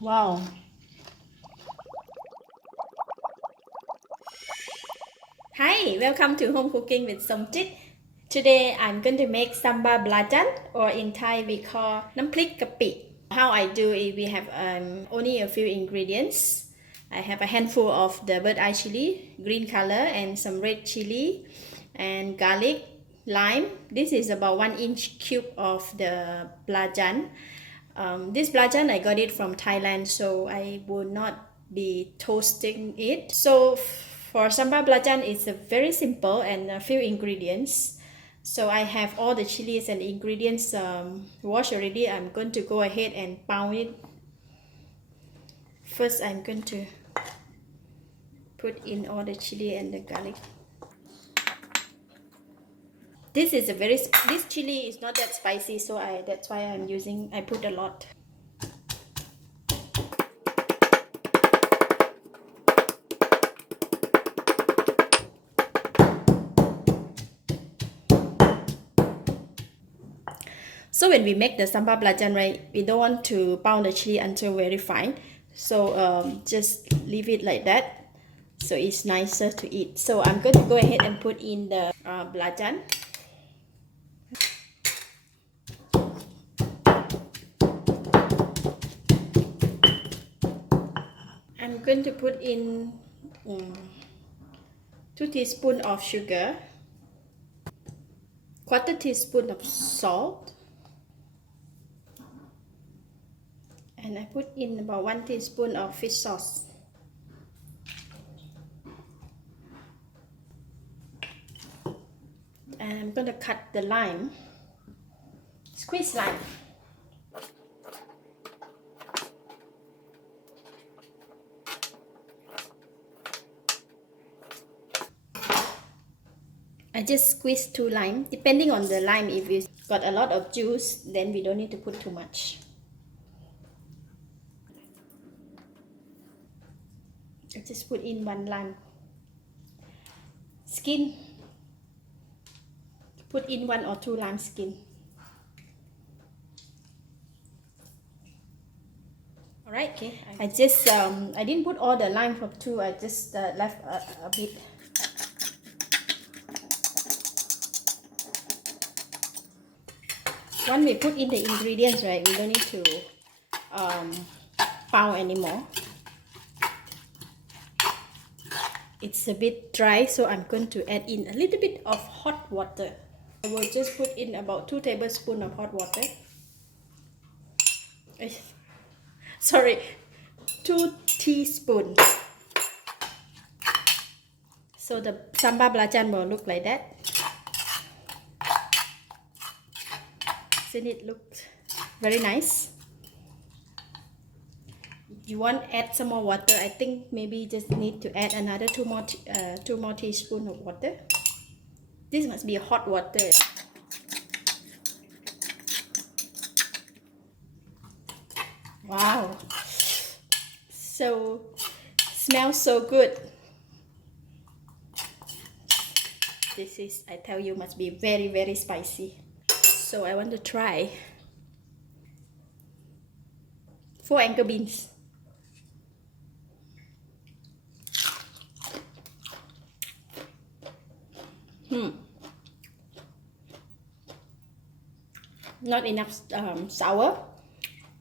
Wow. Hi, welcome to Home Cooking with Somjit. Today I'm going to make Sambal Belacan, or in Thai we call Prik Kapi. How I do it, we have only a few ingredients. I have a handful of the bird eye chili, green color, and some red chili, and garlic, lime. This is about 1-inch cube of the belacan. This belacan I got it from Thailand, so I will not be toasting it. So for sambal belacan, it's a very simple and a few ingredients. So I have all the chilies and ingredients washed already. I'm going to go ahead and pound it. First, I'm going to put in all the chili and the garlic. This chili is not that spicy, so that's why I put a lot. So when we make the sambal belacan, right, we don't want to pound the chili until very fine. So just leave it like that, so it's nicer to eat. So I'm going to go ahead and put in the belacan. I'm going to put in 2 teaspoons of sugar, 1/4 teaspoon of salt, and I put in about 1 teaspoon of fish sauce. And I'm going to cut the lime, squeeze lime. I just squeeze 2 lime. Depending on the lime, if it's got a lot of juice, then we don't need to put too much. I just put in 1 lime. Skin, put in 1 or 2 lime skin. Alright, okay. I just I didn't put all the lime for 2. I just left a bit. When we put in the ingredients, right, we don't need to pound anymore. It's a bit dry, so I'm going to add in a little bit of hot water. I will just put in about 2 tablespoons of hot water. Sorry, 2 teaspoons. So the sambal belacan will look like that. It looks very nice. You want to add some more water? I think maybe just need to add another 2 more teaspoons of water. This must be hot water. Wow, so smells so good. This is, I tell you, must be very, very spicy. So I want to try 4 anchor beans. Not enough sour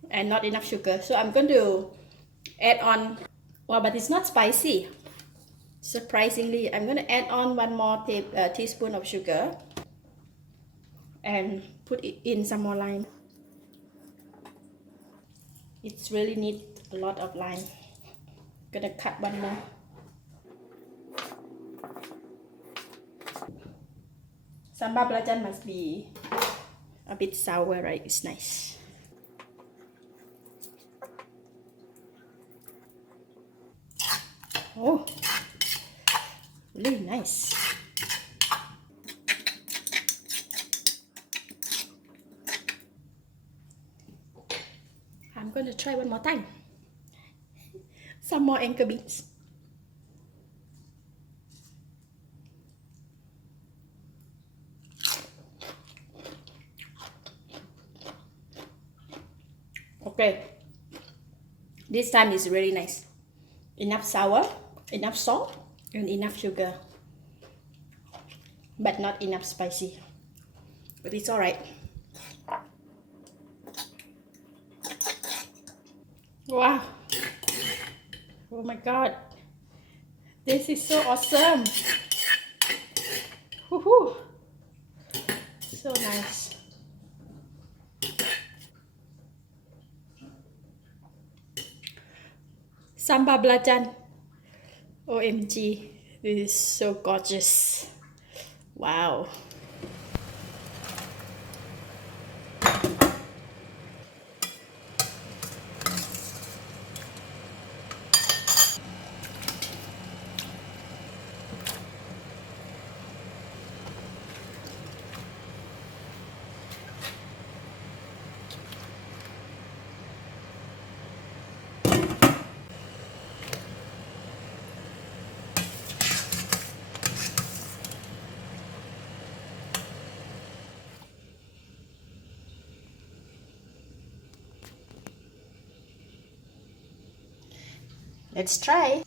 and not enough sugar, so I'm going to add on, well, but it's not spicy. Surprisingly, I'm going to add on 1 more teaspoon of sugar and put in some more lime. It's really need a lot of lime. I'm gonna cut 1 more. Sambal belacan must be a bit sour, right? It's nice. Oh, really nice. I'm going to try 1 more time. Some more anchor beans. Okay, this time is really nice. Enough sour, enough salt, and enough sugar, but not enough spicy. But it's alright. Wow! Oh my god! This is so awesome! Woohoo! So nice. Sambal Belacan. OMG, this is so gorgeous. Wow. Let's try.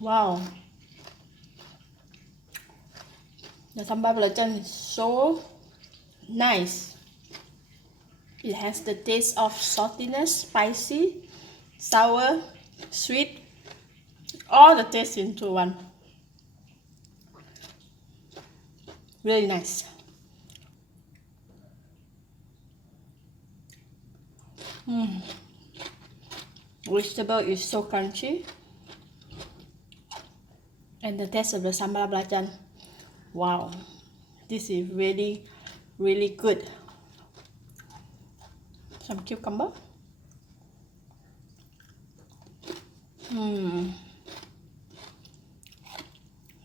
Wow. The sambal belacan is so nice. It has the taste of saltiness, spicy, sour, sweet, all the taste into one. Really nice. Vegetable is so crunchy. And the taste of the sambal belacan. Wow. This is really, really good. Some cucumber.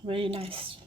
Very nice.